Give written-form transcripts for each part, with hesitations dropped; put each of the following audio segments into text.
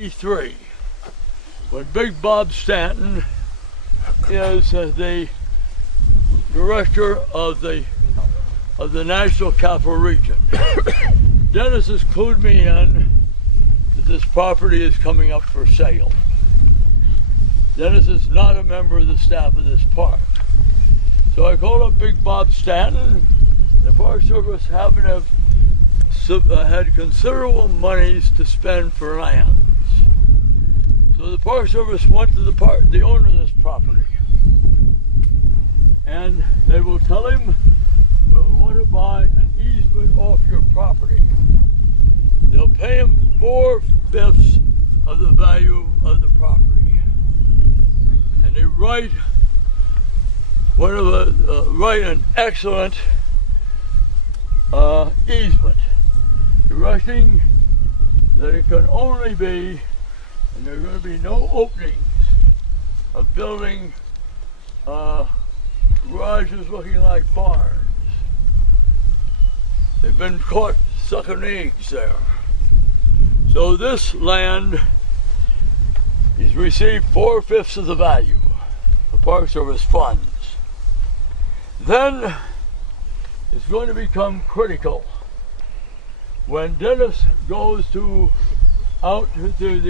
1983, when Big Bob Stanton is the director of the National Capital Region. Dennis has clued me in that this property is coming up for sale. Dennis is not a member of the staff of this park. So I called up Big Bob Stanton. The Park Service happened to have had considerable monies to spend for lands. So the Park Service went to the owner of this property, and they will tell him, we'll want to buy an easement off your property. They'll pay him 4/5 of the value of the property. And they write an excellent easement, directing that it can only be, and there are going to be no openings of building garages looking like barns. They've been caught sucking eggs there. So this land, he's received 4/5 of the value, the Park Service funds. Then it's going to become critical when Dennis goes out to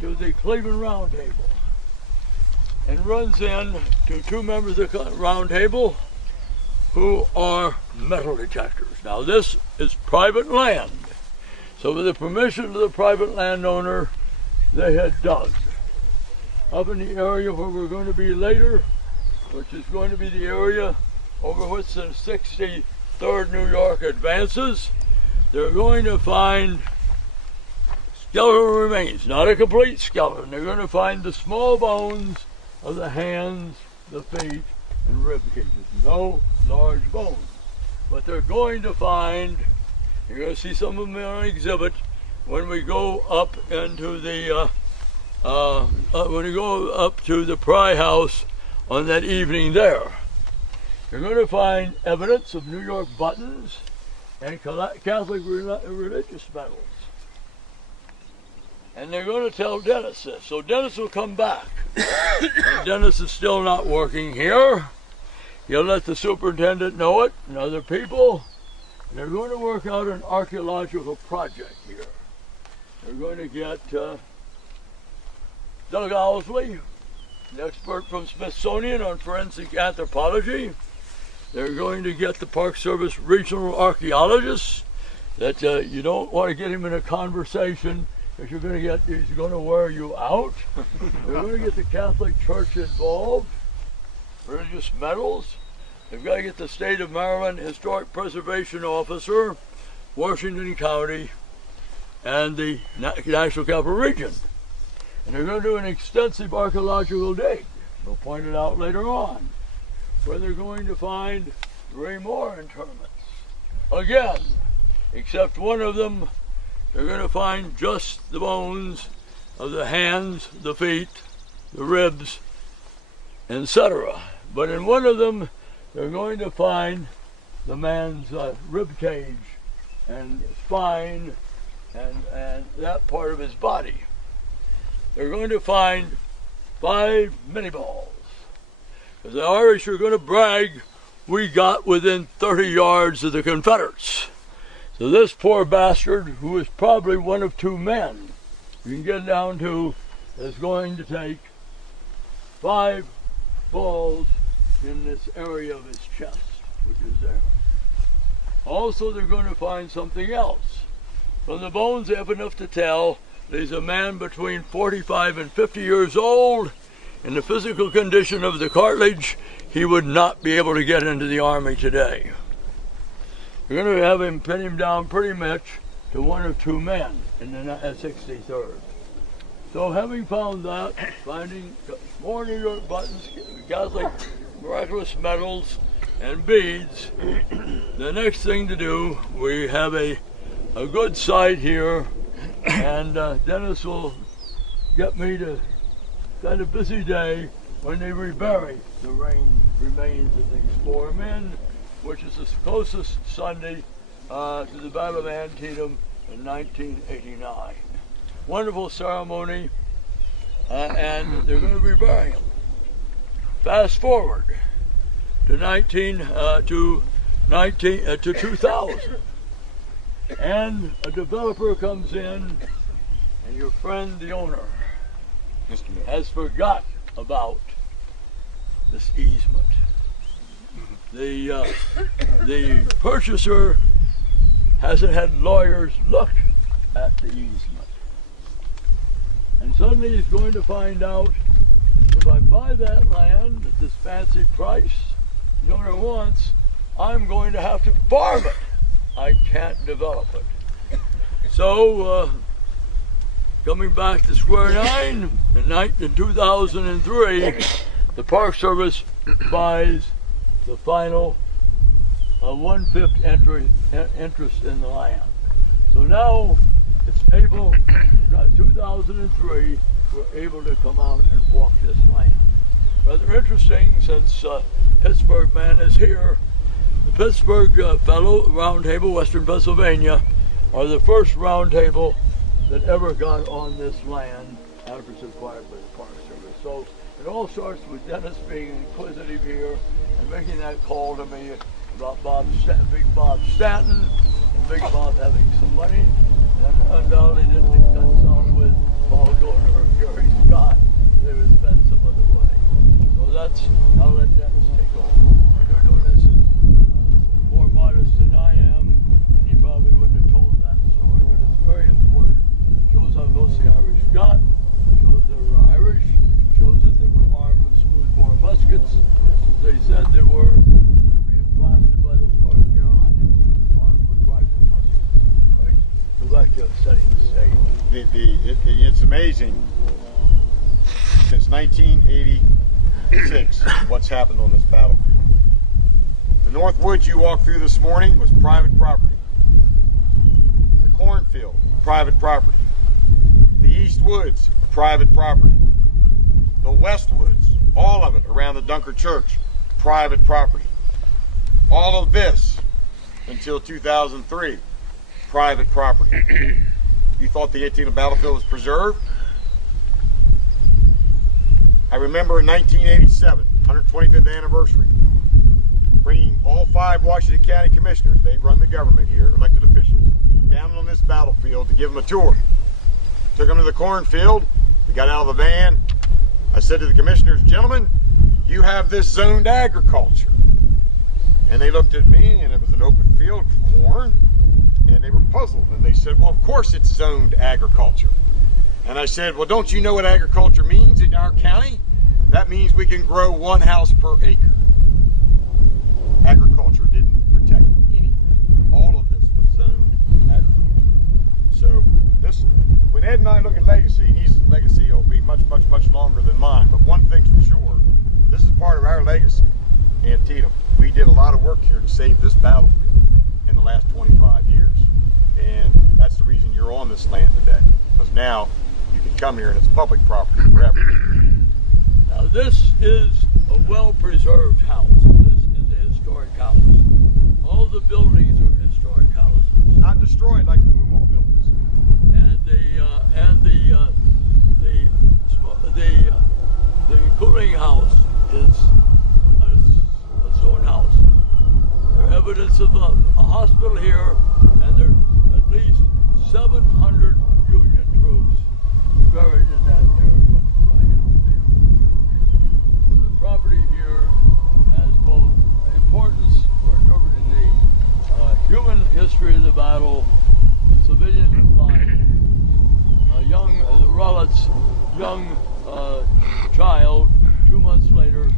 the Cleveland Roundtable and runs in to two members of the Roundtable who are metal detectors. Now this is private land, so with the permission of the private landowner, they had dug up in the area where we're going to be later, which is going to be the area over which the 63rd New York advances. They're going to find skeletal remains, not a complete skeleton. They're going to find the small bones of the hands, the feet, and rib cages. No large bones. But they're going to find, you're going to see some of them on exhibit when we go up into the when we go up to the Frye house on that evening there. You're going to find evidence of New York buttons and Catholic religious medals. And they're going to tell Dennis this. So Dennis will come back. And Dennis is still not working here. He'll let the superintendent know it and other people. And they're going to work out an archaeological project here. They're going to get Doug Owsley, an expert from Smithsonian on forensic anthropology. They're going to get the Park Service regional archaeologists. That you don't want to get him in a conversation because he's going to wear you out. They're going to get the Catholic Church involved, religious medals. They've got to get the State of Maryland Historic Preservation Officer, Washington County, and the National Capital Region. And they're going to do an extensive archaeological dig. We'll point it out later on, where they're going to find 3 more interments. Again, except one of them, they're going to find just the bones of the hands, the feet, the ribs, etc. But in one of them, they're going to find the man's rib cage and spine and that part of his body. They're going to find 5 mini balls. Because the Irish are going to brag, we got within 30 yards of the Confederates. So this poor bastard, who is probably one of 2 men, you can get down to, is going to take 5 balls in this area of his chest, which is there. Also, they're going to find something else. From the bones, they have enough to tell there's a man between 45 and 50 years old. In the physical condition of the cartilage, he would not be able to get into the Army today. We're going to have him pin him down pretty much to one of 2 men in the 63rd. So having found that, finding more New York buttons, Catholic miraculous medals, and beads, the next thing to do, we have a good site here, and Dennis will get me to spend a busy day when they rebury the remains of these 4 men, which is the closest Sunday to the Battle of Antietam in 1989. Wonderful ceremony, and they're going to be burying him. Fast forward to 2000, and a developer comes in, and your friend, the owner, has forgot about this easement. The purchaser hasn't had lawyers look at the easement. And suddenly he's going to find out, if I buy that land at this fancy price the owner wants, I'm going to have to farm it. I can't develop it. So, coming back to square nine, in 2003, the Park Service buys the final 1/5 interest in the land. So now it's able, 2003, we're able to come out and walk this land. Rather interesting, since Pittsburgh man is here. The Pittsburgh Fellow Roundtable, Western Pennsylvania, are the first roundtable that ever got on this land after it's acquired by the Park Service. So it all starts with Dennis being inquisitive here and making that call to me about Big Bob Stanton, and Big Bob having some money, and undoubtedly didn't think that's on with Paul Goner or Gary Scott. They would spend some other way. So that's, I'll let Dennis take over. You're doing this more modest than I am, and he probably wouldn't have told that story, but it's very important. Shows how close the Irish got, shows they were Irish, shows that they were armed with smoothbore muskets, as they said they were, blasted by the North Carolina, armed with rifle muskets. Right? Go back to setting the stage. It's amazing. Since 1986, what's happened on this battlefield. The North Woods you walked through this morning was private property. The cornfield, private property. The East Woods, private property. The West Woods, all of it around the Dunker Church, private property. All of this, until 2003, private property. You thought the Antietam battlefield was preserved? I remember in 1987, 125th anniversary, bringing all 5 Washington County commissioners, they run the government here, elected officials, down on this battlefield to give them a tour. Took them to the cornfield, we got out of the van. I said to the commissioners, gentlemen, you have this zoned agriculture. And they looked at me, and it was an open field of corn, and they were puzzled, and they said, well, of course it's zoned agriculture. And I said, well, don't you know what agriculture means in our county? That means we can grow 1 house per acre. Agriculture didn't protect anything. All of this was zoned agriculture. So this, when Ed and I look at legacy, and his legacy will be much, much, much longer than mine, but one thing's for sure, this is part of our legacy, Antietam. We did a lot of work here to save this battlefield in the last 25 years. And that's the reason you're on this land today. Because now you can come here and it's public property forever. Now this is a well-preserved house. This is a historic house. All the buildings are historic houses. Not destroyed like the Moomaw buildings. And the cooling house is a stone house. There's evidence of a hospital here, and there's at least 700 Union troops buried in that area right out there. So the property here has both importance for interpreting the human history of the battle, civilian life, young Rollett's young child, 2 months later,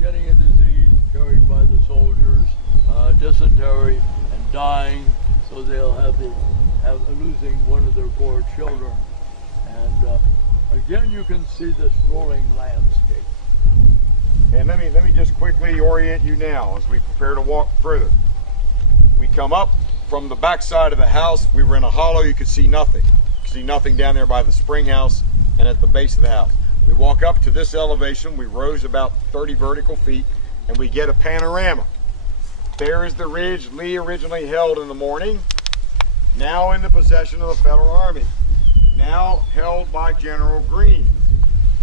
getting a disease carried by the soldiers, dysentery, and dying, so they'll have losing one of their 4 children. And again, you can see this rolling landscape. And let me just quickly orient you now as we prepare to walk further. We come up from the back side of the house. We were in a hollow. You could see nothing. You could see nothing down there by the spring house and at the base of the house. We walk up to this elevation. We rose about 30 vertical feet, and we get a panorama. There is the ridge Lee originally held in the morning. now in the possession of the Federal Army, now held by General Greene.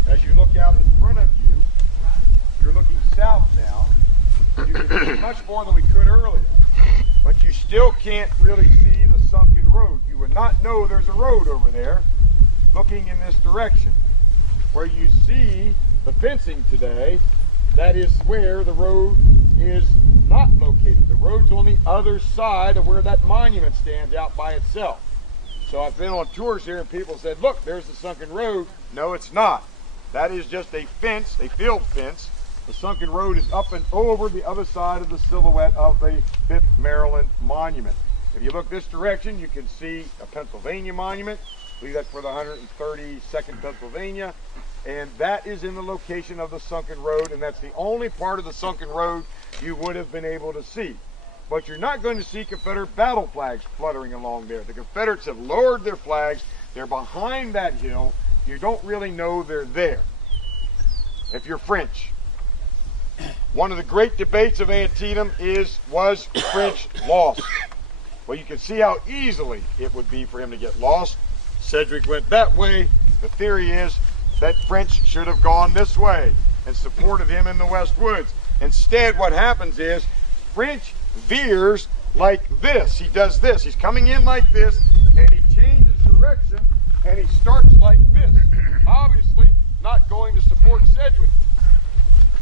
As you look out in front of you, you're looking south now. You can see much more than we could earlier, but you still can't really see the sunken road. You would not know there's a road over there looking in this direction. Where you see the fencing today, that is where the road is not located. The road's on the other side of where that monument stands out by itself. So I've been on tours here and people said, look, there's the sunken road. No, it's not. That is just a fence, a field fence. The sunken road is up and over the other side of the silhouette of the 5th Maryland Monument. If you look this direction, you can see a Pennsylvania monument. I believe that's for the 132nd Pennsylvania. And that is in the location of the sunken road, and that's the only part of the sunken road you would have been able to see. But you're not going to see Confederate battle flags fluttering along there. The Confederates have lowered their flags. They're behind that hill. You don't really know they're there. If you're French, one of the great debates of Antietam was French lost? Well, you can see how easily it would be for him to get lost. Sedgwick went that way. The theory is that French should have gone this way and supported him in the West Woods. Instead, what happens is French veers like this. He does this. He's coming in like this, and he changes direction, and he starts like this. Obviously, not going to support Sedgwick.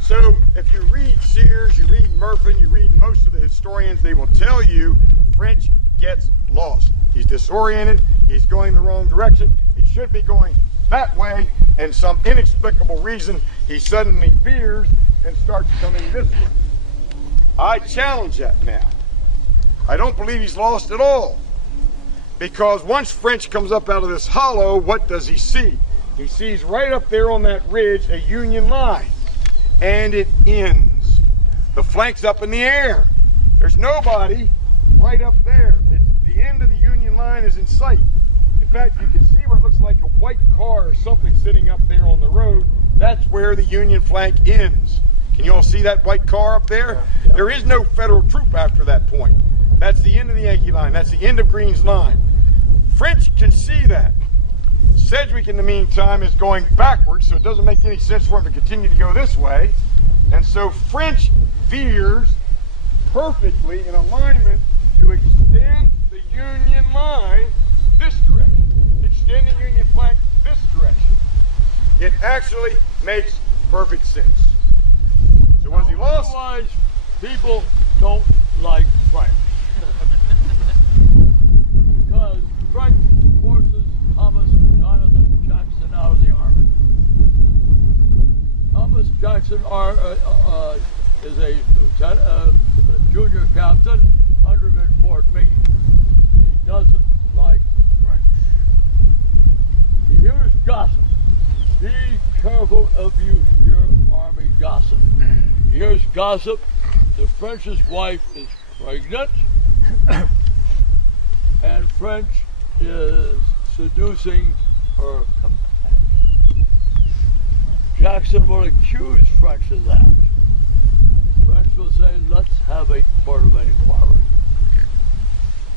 So, if you read Sears, you read Murphin, you read most of the historians, they will tell you French gets lost. He's disoriented. He's going the wrong direction. He should be going that way, and some inexplicable reason he suddenly veers and starts coming this way. I challenge that now. I don't believe he's lost at all, because once French comes up out of this hollow, what does he see? He sees right up there on that ridge a Union line, and it ends. The flank's up in the air. There's nobody right up there. The end of the Union line is in sight. In fact, you can see what looks like a white car or something sitting up there on the road. That's where the Union flank ends. Can you all see that white car up there? Yeah. There is no Federal troop after that point. That's the end of the Yankee line. That's the end of Greene's line. French can see that. Sedgwick, in the meantime, is going backwards, so it doesn't make any sense for him to continue to go this way. And so French veers perfectly in alignment to extend the Union line this direction. Extend the Union flank this direction. It actually makes perfect sense. So was he lost? Otherwise, people don't like French. Because French forces Thomas Jonathan Jackson out of the army. Thomas Jackson is a junior captain under Fort Meade. He doesn't like French. He hears gossip. Be careful if you hear army gossip. He hears gossip. The French's wife is pregnant, and French is seducing her companion. Jackson will accuse French of that. French will say, let's have a court of inquiry.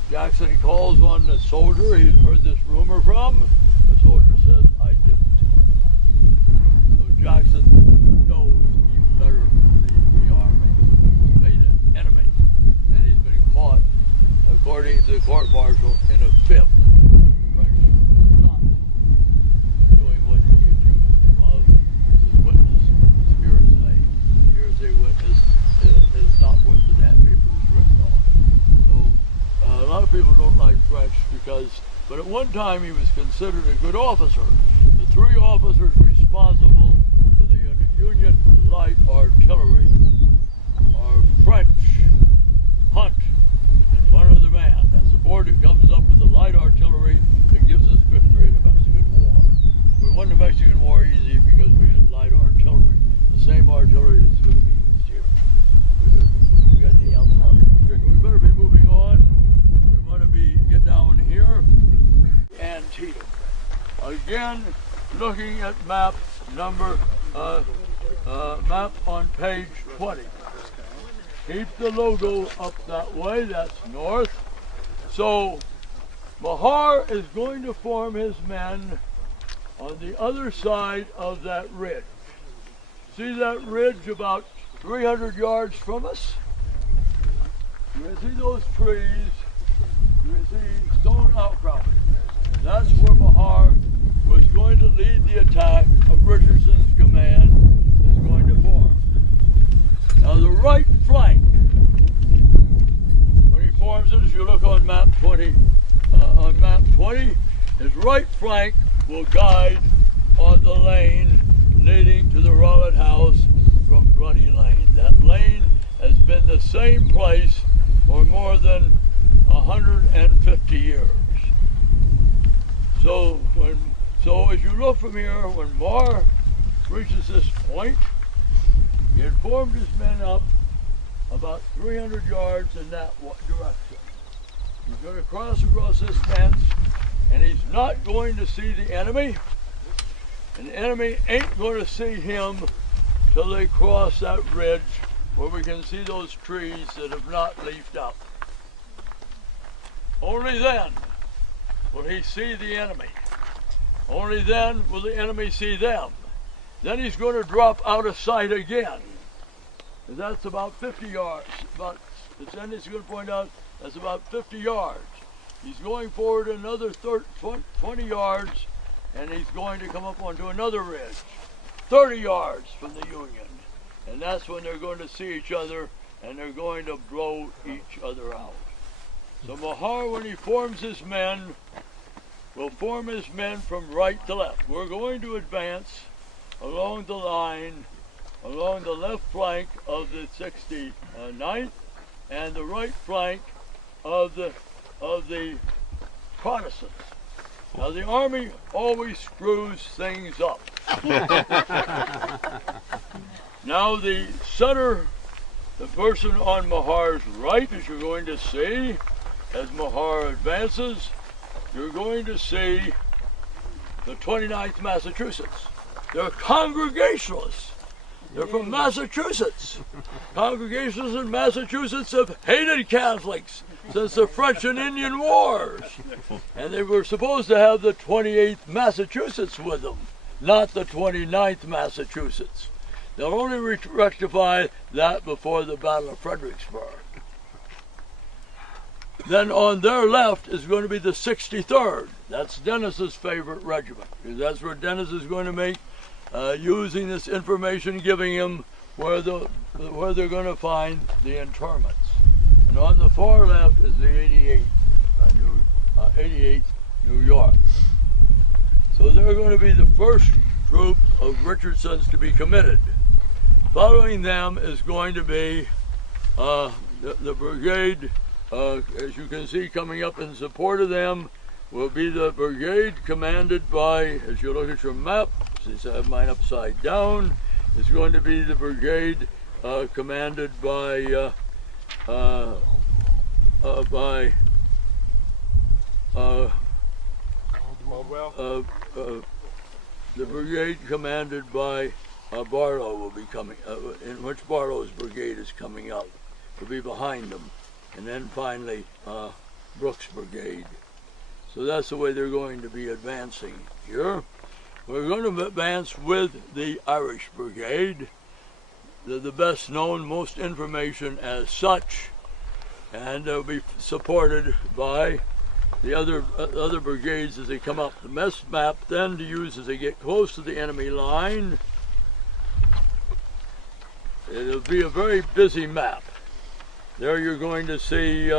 Jackson calls on the soldier he'd heard this rumor from. The soldier says, I didn't tell him that. So Jackson knows he better leave the army. He's made an enemy, and he's been caught, according to the court-martial, in a fib. French is not doing what he accused him of. This is witness. It's hearsay. Hearsay witness is not worth the damn paper it's written on. So a lot of people don't like French because, but at one time he was considered a good officer. The three officers responsible for the Union light artillery are French, Hunt, and one other man. That's the board that comes up with the light artillery that gives us victory in the Mexican War. We won the Mexican War easy because we had light artillery. The same artillery that's going to be used here. We got the outside. We better be moving on. We want to get down here. Antietam. Again, looking at map number, map on page 20. Keep the logo up that way, that's north. So Mahar is going to form his men on the other side of that ridge. See that ridge about 300 yards from us? You can see those trees. You can see stone outcropping. That's where Mahar was going to lead the attack of Richardson's command is going to form. Now the right flank, when he forms it, as you look on map 20, his right flank will guide on the lane leading to the Rowlett House from Bloody Lane. That lane has been the same place for more than 150 years. So as you look from here, when Marr reaches this point, he had formed his men up about 300 yards in that direction. He's going to cross across this fence, and he's not going to see the enemy, and the enemy ain't going to see him till they cross that ridge where we can see those trees that have not leafed up. Only then will he see the enemy. Only then will the enemy see them. Then he's going to drop out of sight again. And that's about 50 yards. Then he's going to point out that's about 50 yards. He's going forward another 20 yards, and he's going to come up onto another ridge, 30 yards from the Union. And that's when they're going to see each other, and they're going to blow each other out. So Mahar, when he forms his men, will form his men from right to left. We're going to advance along the line, along the left flank of the 69th and the right flank of the Protestants. Now the army always screws things up. Now the center, the person on Mahar's right, as you're going to see, as Mahar advances, you're going to see the 29th Massachusetts. They're Congregationalists. They're from Massachusetts. Congregationalists in Massachusetts have hated Catholics since the French and Indian Wars. And they were supposed to have the 28th Massachusetts with them, not the 29th Massachusetts. They'll only rectify that before the Battle of Fredericksburg. Then on their left is going to be the 63rd. That's Dennis's favorite regiment, because that's where Dennis is going to make, using this information, giving him where they're going to find the interments. And on the far left is the 88th New York. So they're going to be the first group of Richardson's to be committed. Following them is going to be the brigade. As you can see, coming up in support of them will be the brigade commanded by, as you look at your map, since I have mine upside down, it's going to be the brigade commanded by Caldwell. The brigade commanded by Barlow will be coming, in which Barlow's brigade is coming up, will be behind them. And then finally, Brooks' brigade. So that's the way they're going to be advancing here. We're going to advance with the Irish brigade. They're the best known, most information as such, and they'll be supported by the other brigades as they come up. The best map then to use as they get close to the enemy line. It'll be a very busy map. There you're going to see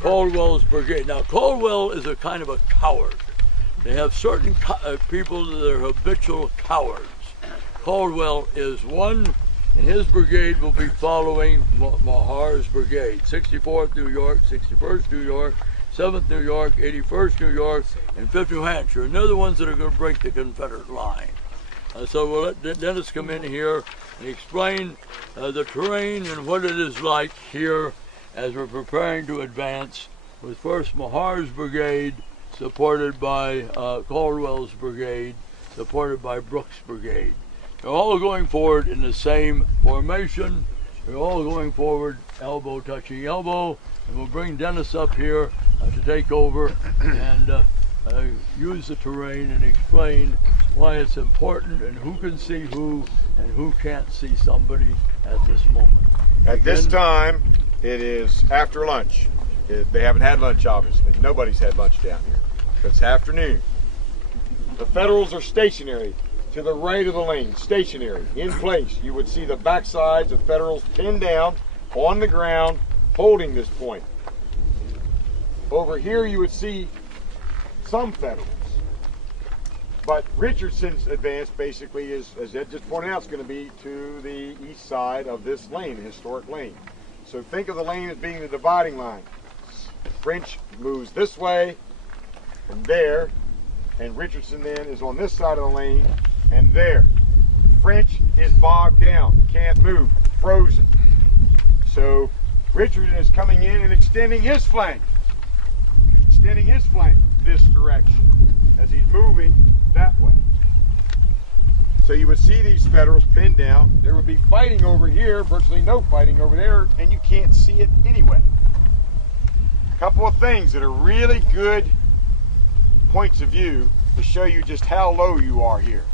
Caldwell's brigade. Now Caldwell is a kind of a coward. They have certain people that are habitual cowards. Caldwell is one, and his brigade will be following Mahar's brigade. 64th New York, 61st New York, 7th New York, 81st New York, and 5th New Hampshire. And they're the ones that are going to break the Confederate line. So we'll let Dennis come in here and explain the terrain and what it is like here as we're preparing to advance with first Mahar's brigade, supported by Caldwell's brigade, supported by Brooks' brigade. They're all going forward in the same formation. They're all going forward, elbow touching elbow, and we'll bring Dennis up here to take over and use the terrain and explain why it's important and who can see who and who can't see somebody at this moment. At this time, it is after lunch. They haven't had lunch, obviously. Nobody's had lunch down here. It's afternoon. The Federals are stationary to the right of the lane, stationary, in place. You would see the backsides of Federals pinned down on the ground, holding this point. Over here you would see some Federals. But Richardson's advance basically is, as Ed just pointed out, is going to be to the east side of this lane, the historic lane. So think of the lane as being the dividing line. French moves this way from there, and Richardson then is on this side of the lane and there. French is bogged down, can't move, frozen. So Richardson is coming in and extending his flank this direction as he's moving that way. So you would see these Federals pinned down. There would be fighting over here, virtually no fighting over there, and you can't see it anyway. A couple of things that are really good points of view to show you just how low you are here.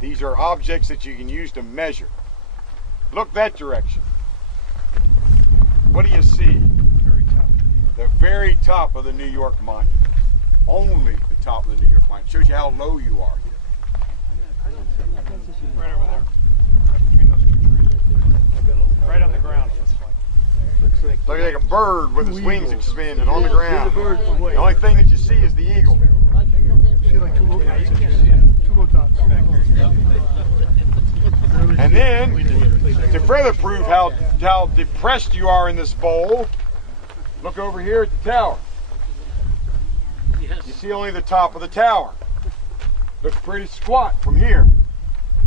These are objects that you can use to measure. Look that direction. What do you see? The very top of the New York Monument. Only the top of the New York Monument. Shows you how low you are here. Right over there. Right between those two trees. Right on the ground, it looks like. Looks like a bird with its wings expanded on the ground. The only thing that you see is the eagle. See like two low dots back there. And then, to further prove how depressed you are in this bowl, look over here at the tower. You see only the top of the tower. Looks pretty squat from here.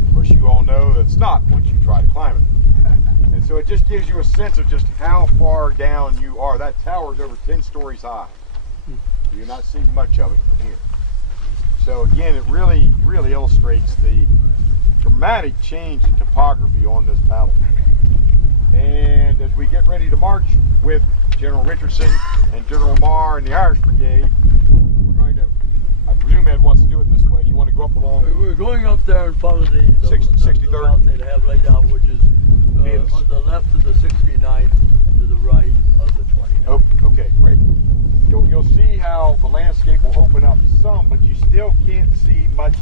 Of course, you all know that's not once you try to climb it. And so it just gives you a sense of just how far down you are. That tower is over 10 stories high. You're not seeing much of it from here. So again, it really illustrates the dramatic change in topography on this battle. And as we get ready to march with General Richardson and General Marr and the Irish Brigade, we're going to, I presume Ed wants to do it this way. You want to go up along? We're going up there and follow the 63rd route they have laid out, which is on the left of the 69th and to the right of the 29th. Oh, okay, great. You'll see how the landscape will open up some, but you still can't see much.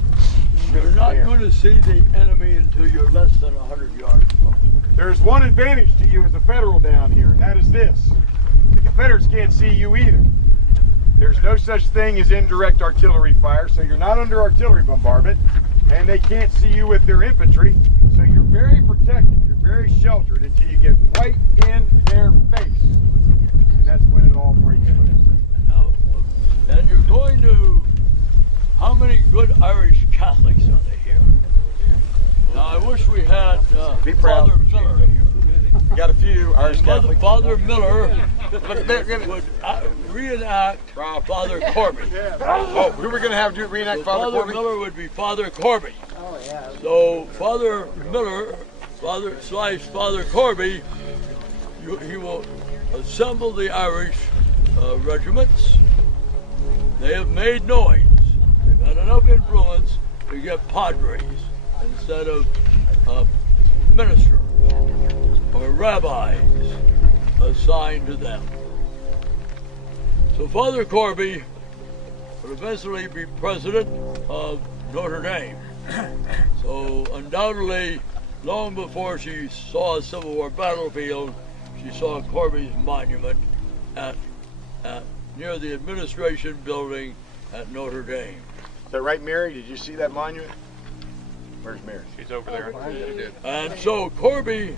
You're not going to see the enemy until you're less than 100 yards from them. There's one advantage to you as a Federal down here, and that is this. The Confederates can't see you either. There's no such thing as indirect artillery fire, so you're not under artillery bombardment, and they can't see you with their infantry, so you're very protected, you're very sheltered until you get right in their face. And that's when it all breaks loose. Now, and you're going to, how many good Irish Catholics are there here? Now, I wish we had Be proud. Father Miller here. We got a few Irish Catholics. Father Miller would reenact Father Corby. Oh, who are we going to have do reenact Father Corby? Miller would be Father Corby. Oh, yeah. So Father Miller, Father Corby, he will assemble the Irish regiments. They have made noise. They've had enough influence to get padres instead of ministers or rabbis assigned to them. So Father Corby would eventually be president of Notre Dame. So undoubtedly, long before she saw a Civil War battlefield, she saw Corby's monument at near the administration building at Notre Dame. Is that right, Mary? Did you see that monument? Where's Mary? She's over there. And so Corby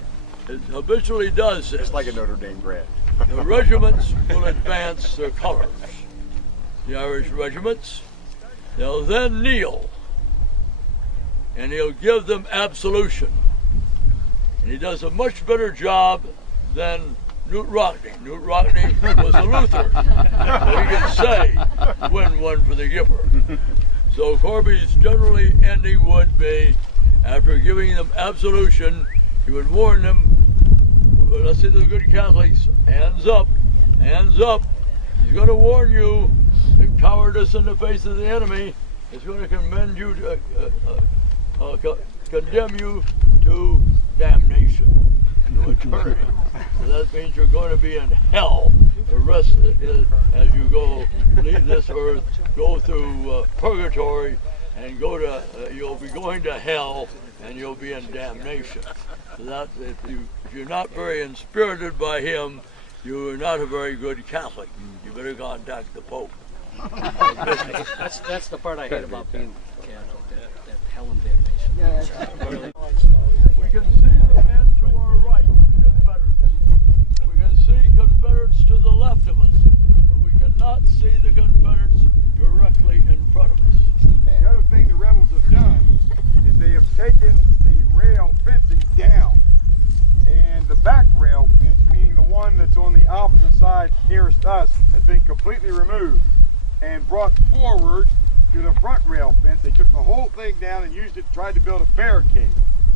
habitually does this. It's like a Notre Dame grad. The regiments will advance their colors. The Irish regiments, they'll then kneel, and he'll give them absolution. And he does a much better job than Newt Rockney. Newt Rockney was a Lutheran, so he could say, win one for the giver. So Corby's generally ending would be, after giving them absolution, he would warn them, let's say the good Catholics, hands up, hands up. He's going to warn you that cowardice in the face of the enemy is going to condemn you to damnation, to eternity. So that means you're going to be in hell the rest as you leave this earth, go through purgatory, and you'll be going to hell, and you'll be in damnation. So that if you're not very inspirited by him, you're not a very good Catholic. You better contact the Pope. That's the part I hate about being Catholic, that hell and damnation. We can see the men to our right, the Confederates. We can see Confederates to the left of us, but we cannot see the Confederates directly in front of us. The other thing the rebels have done is they have taken the rail fencing down, and the back rail fence, meaning the one that's on the opposite side nearest us, has been completely removed and brought forward to the front rail fence. They took the whole thing down and used it, tried to build a barricade.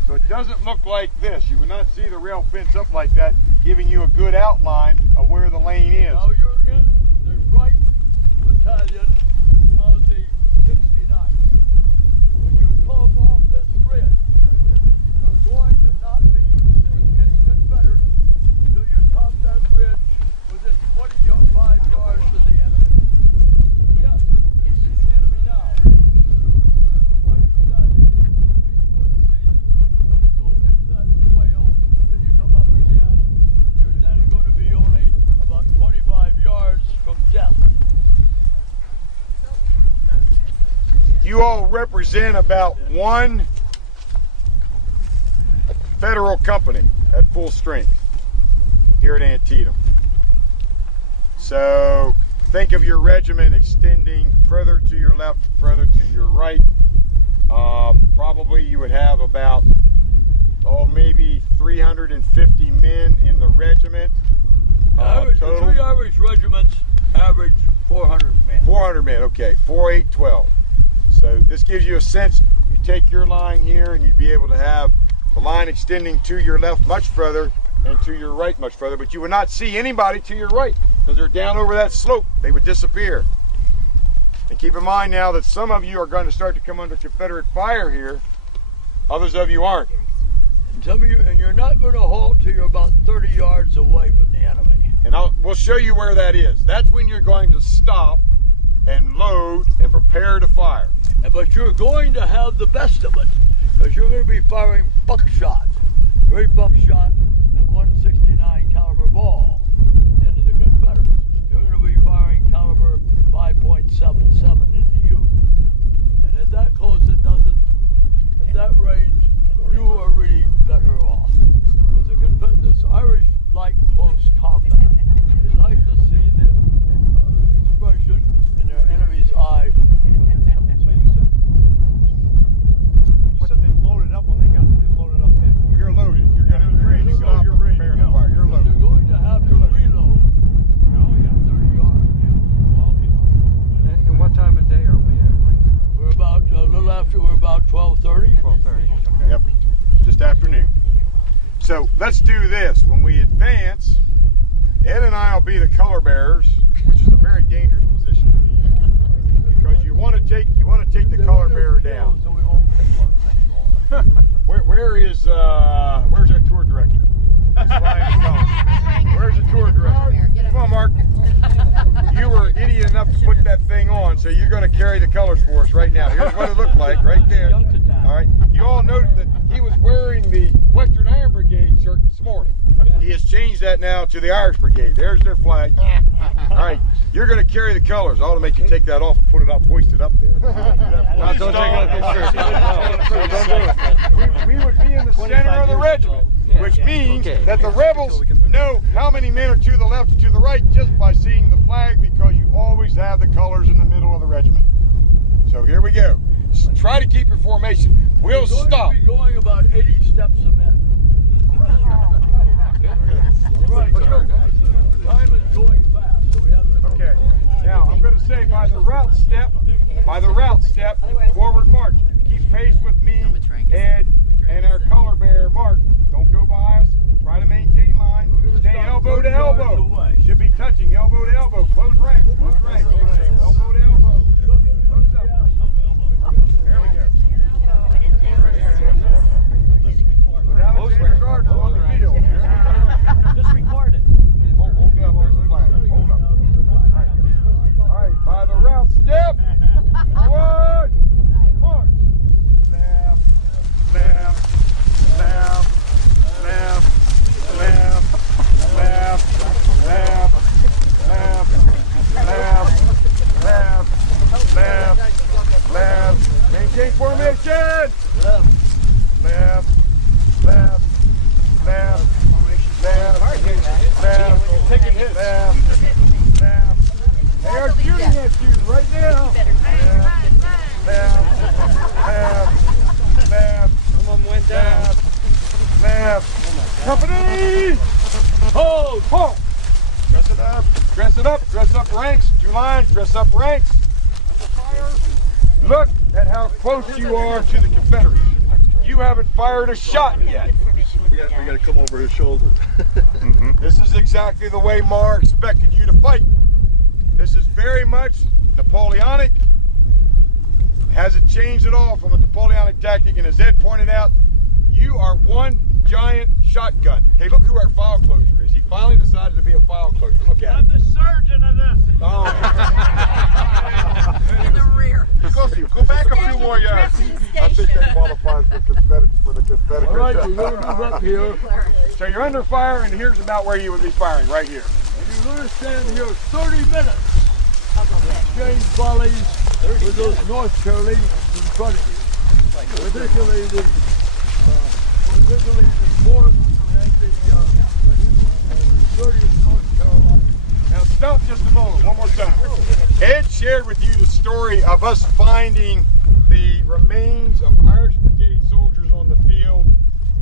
So it doesn't look like this. You would not see the rail fence up like that, giving you a good outline of where the lane is. Now you're in the right battalion of the 69th. When you come off this ridge, you're going to not be seeing any Confederates until you top that ridge within 25 yards of the enemy. Yes, you see the enemy now. You're right battalion, you ain't going to see them. When you go into that swale, then you come up again, and you're then going to be only about 25 yards from death. You all represent about one federal company at full strength here at Antietam. So think of your regiment extending further to your left, further to your right. Probably you would have about, maybe 350 men in the regiment. The Total. three Irish regiments average 400 men. 400 men, okay, 4, 8, 12. So this gives you a sense. You take your line here and you'd be able to have the line extending to your left much further and to your right much further, but you would not see anybody to your right because they're down over that slope. They would disappear. And keep in mind now that some of you are going to start to come under Confederate fire here. Others of you aren't. And some of you, and you're not going to halt till you're about 30 yards away from the enemy. And we'll show you where that is. That's when you're going to stop and load and prepare to fire. But you're going to have the best of it, because you're going to be firing buckshot, great buckshot, and 169 caliber ball into the Confederates. You're going to be firing caliber 5.77 into you. And at that close, at that range, you are really better off. Because this Irish like close combat. They like to see the expression in their enemy's eye. So you said they loaded up when they got there. They loaded up there. You're loaded. You're going to be ready to stop and prepare to fire. You're loaded. You're going to have to reload. Oh yeah. 30 yards. Well, I'll be lost. And what time of day are we at? We're about a little after. We're about 12:30. 12:30. Yep, just afternoon. So let's do this. When we advance, Ed and I will be the color bearers, which is a very dangerous position to be in, because you want to take the color bearer down. So we won't pick one anymore. Where's our tour director? He's flying the colors. Where's the tour director? Come on, Mark. You were idiot enough to put that thing on, so you're going to carry the colors for us right now. Here's what it looked like right there. All right. You all noted that he was wearing the Western Iron Brigade shirt this morning. He has changed that now to the Irish Brigade. There's their flag. All right. You're going to carry the colors. I ought to make you take that off and put it up, hoist it up there. Don't take off your shirt. We would be in the center of the regiment, which means that the rebels know how many men are to the left or to the right just by seeing the flag, because you always have the colors in the middle of the regiment. So here we go. Try to keep your formation. We'll stop. We're going to be going about 80 steps a minute. All right. Time is going fast, so we have to. Okay. Now I'm going to say by the route step, forward march. Keep pace with me, Ed, and our color bearer, Mark. Don't go by us. Try to maintain line. Stay elbow to elbow. Should be touching elbow to elbow. Close rank. formation. Left. Left. Left. Left. Left. Left. Taking hits. Left. Left. They are shooting at you right now. Left. Left. Left. Some of them went down. Left. Company. Hold. Hold. Dress it up. Dress it up. Dress up ranks. 2 lines. Dress up ranks. Under fire. Look at how close you are to the Confederates. You haven't fired a shot yet. We got to come over his shoulder. This is exactly the way Marr expected you to fight. This is very much Napoleonic. Hasn't changed at all from a Napoleonic tactic, and as Ed pointed out, you are one giant shotgun. Hey, look who our file closure is. He finally decided to be a file closure. Look at him. I'm the surgeon of this. Oh. In the rear. Go back a few more yards. I think that qualifies for the Confederate. All right, we're going to move up here. So you're under fire, and here's about where you would be firing, right here. And you're going to stand here 30 minutes. Exchange volleys with those North Carolinians in front of you. Particularly the 4th and the 30th North Carolina. Now stop just a moment, one more time. Ed shared with you the story of us finding the remains of Irish Brigade soldiers on the field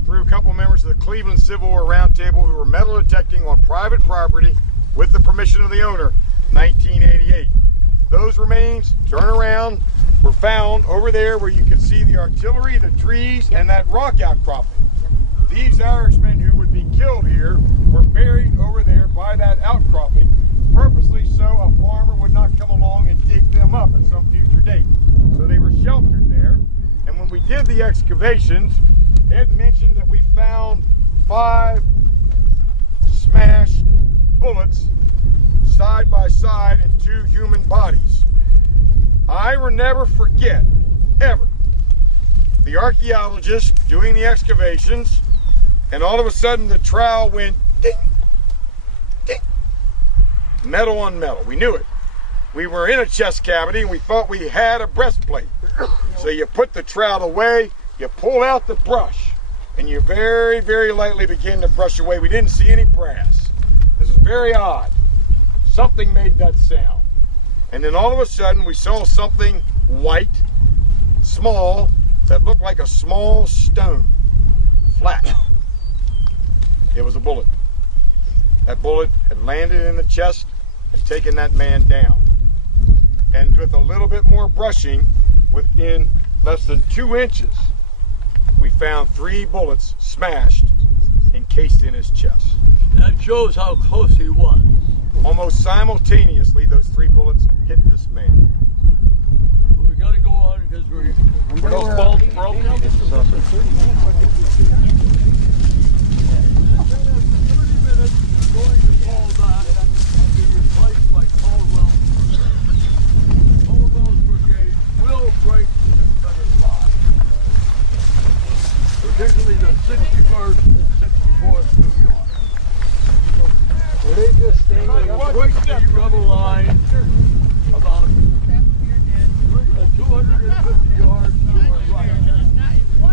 through a couple members of the Cleveland Civil War Roundtable who were metal detecting on private property with the permission of the owner, 1988. Those remains, turn around, were found over there where you can see the artillery, the trees, and that rock outcropping. These Irishmen who would be killed here were buried over there by that outcropping, purposely so a farmer would not come along and dig them up at some future date. So they were sheltered there. And when we did the excavations, Ed mentioned that we found 5 smashed bullets side by side in 2 human bodies. I will never forget, ever, the archaeologist doing the excavations, and all of a sudden the trowel went ding, ding, metal on metal. We knew it. We were in a chest cavity and we thought we had a breastplate. So you put the trowel away, you pull out the brush, and you very, very lightly begin to brush away. We didn't see any brass. This was very odd. Something made that sound. And then all of a sudden we saw something white, small, that looked like a small stone, flat. It was a bullet. That bullet had landed in the chest and taken that man down. And with a little bit more brushing, within less than 2 inches, we found 3 bullets smashed, encased in his chest. That shows how close he was. Almost simultaneously, those 3 bullets hit this man. But we got to go on because we're... Were those bolts broken? 30 minutes is going to fall back and be replaced by Caldwell. Caldwell's brigade will break the Confederate line. Particularly the 61st and 64th New York. Were they just standing Break the rebel line about 250 yards to our right.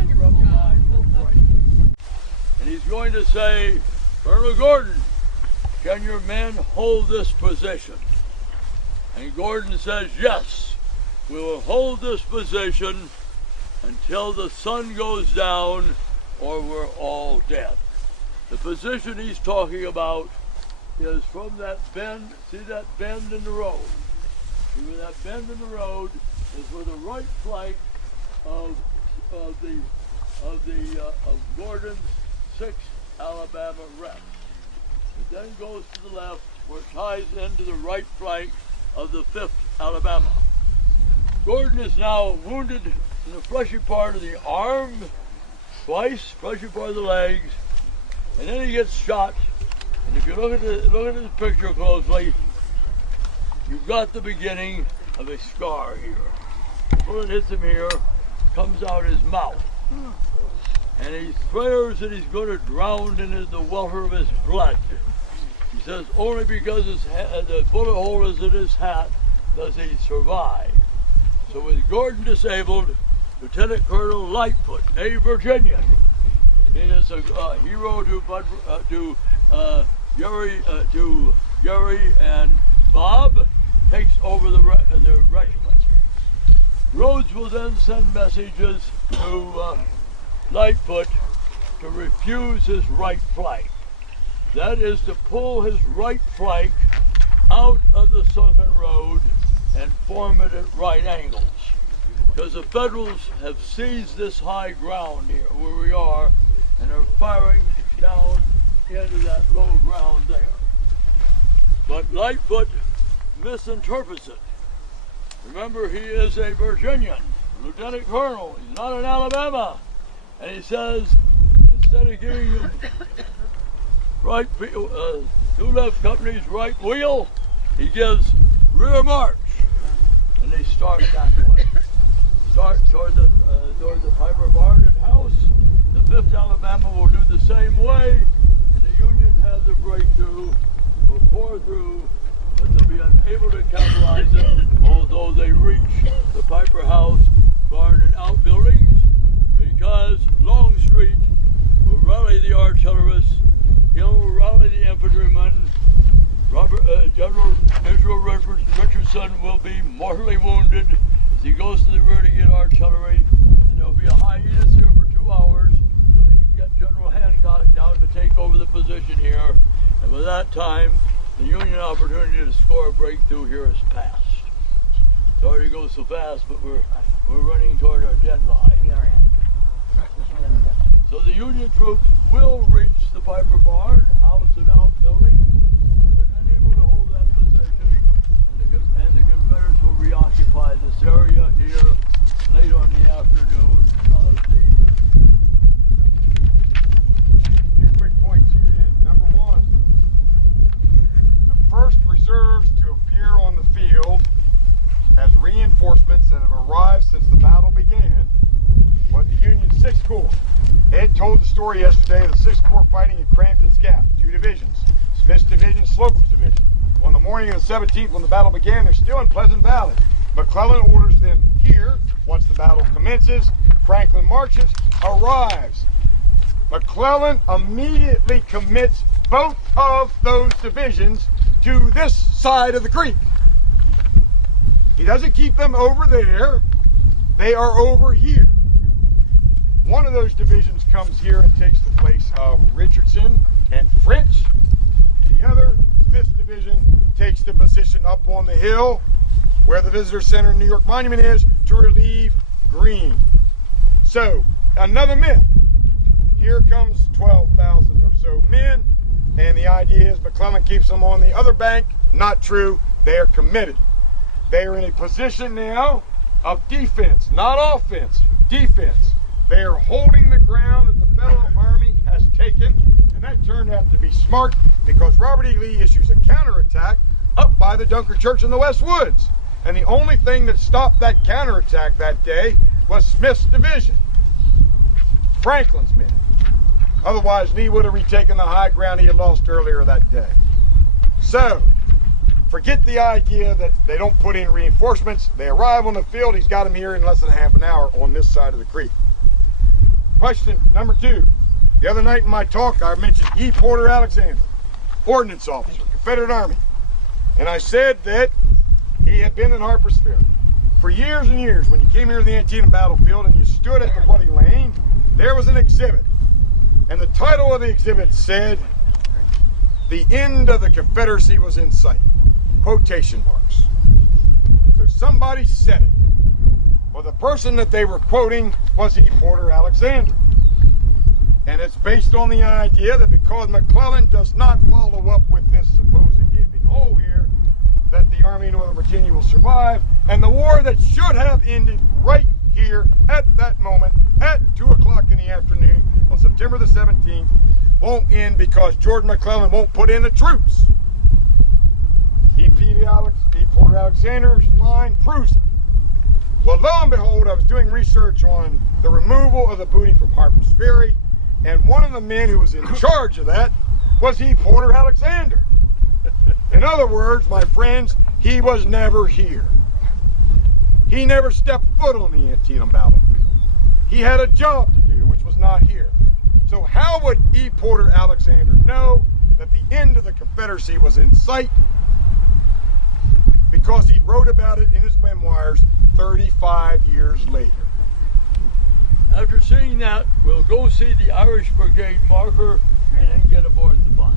The rebel line will break. And he's going to say, Colonel Gordon, can your men hold this position? And Gordon says, yes, we will hold this position until the sun goes down or we're all dead. The position he's talking about is from that bend, see that bend in the road? See where that bend in the road is where the right flank of Gordon's 6th Alabama rests. It then goes to the left where it ties into the right flank of the 5th Alabama. Gordon is now wounded in the fleshy part of the arm, twice, fleshy part of the legs, and then he gets shot. And if you look at this picture closely, you've got the beginning of a scar here. The bullet hits him here, comes out his mouth. And he swears that he's going to drown in the welter of his blood. He says only because the bullet hole is in his hat does he survive. So with Gordon disabled, Lieutenant Colonel Lightfoot, a Virginian. He is a hero to Jerry and Bob. Takes over the regiment. Rhodes will then send messages to Lightfoot to refuse his right flank. That is to pull his right flank out of the sunken road and form it at right angles. Because the Federals have seized this high ground here where we are and are firing down into that low ground there. But Lightfoot misinterprets it. Remember, he is a Virginian, lieutenant colonel. He's not in Alabama. And he says, instead of giving him two left companies right wheel, he gives rear march. And they start that way. Start toward the Piper Barn and house. The 5th Alabama will do the same way, and the Union has a breakthrough, will pour through, but they'll be unable to capitalize it, although they reach the Piper House, barn, and outbuildings, because Longstreet will rally the artillerists, he'll rally the infantrymen, General Israel Richardson will be mortally wounded as he goes to the rear to get artillery, and there'll be a hiatus here for 2 hours so they can get General Hancock down to take over the position here, and by that time the Union opportunity to score a breakthrough here is past. Sorry to go so fast, but we're running toward our deadline. We are at it. So the Union troops will reach the Piper Barn, house and outbuildings, but they're unable to hold that position, and the Confederates will reoccupy this area here late on the afternoon of the... Two quick points here, Ed. Number one, the first reserves to appear on the field as reinforcements that have arrived since the battle began was the Union 6th Corps. Ed told the story yesterday of the 6th Corps fighting at Crampton's Gap, 2 divisions, Smith's division, Slocum's division. On the morning of the 17th, when the battle began, they're still in Pleasant Valley. McClellan orders them here. Once the battle commences, Franklin marches, arrives. McClellan immediately commits both of those divisions to this side of the creek. He doesn't keep them over there. They are over here. One of those divisions comes here and takes the place of Richardson and French. The other, 5th Division, takes the position up on the hill where the Visitor Center and New York Monument is to relieve Greene. So, another myth. Here comes 12,000 or so men, and the idea is McClellan keeps them on the other bank. Not true. They are committed. They are in a position now of defense, not offense, defense. They are holding the ground that the Federal Army has taken, and that turned out to be smart because Robert E. Lee issues a counterattack up by the Dunker Church in the West Woods. And the only thing that stopped that counterattack that day was Smith's division, Franklin's men. Otherwise, Lee would have retaken the high ground he had lost earlier that day. So, forget the idea that they don't put in reinforcements. They arrive on the field. He's got them here in less than half an hour on this side of the creek. Question number 2. The other night in my talk, I mentioned E. Porter Alexander, Ordnance Officer, Confederate Army. And I said that he had been in Harper's Ferry. For years and years, when you came here to the Antietam battlefield and you stood at the Bloody Lane, there was an exhibit. And the title of the exhibit said, "The end of the Confederacy was in sight." Quotation marks. So somebody said it. Well, the person that they were quoting was E. Porter Alexander. And it's based on the idea that because McClellan does not follow up with this supposed gaping hole here, that the Army of Northern Virginia will survive, and the war that should have ended right here at that moment at 2 o'clock in the afternoon on September the 17th won't end because George McClellan won't put in the troops. E. Porter Alexander's line proves it. Well, lo and behold, I was doing research on the removal of the booty from Harper's Ferry, and one of the men who was in charge of that was E. Porter Alexander. In other words, my friends, he was never here. He never stepped foot on the Antietam battlefield. had a job to do, which was not here. So how would E. Porter Alexander know that the end of the Confederacy was in sight? Because he wrote about it in his memoirs 35 years later. After seeing that, we'll go see the Irish Brigade marker and then get aboard the bus.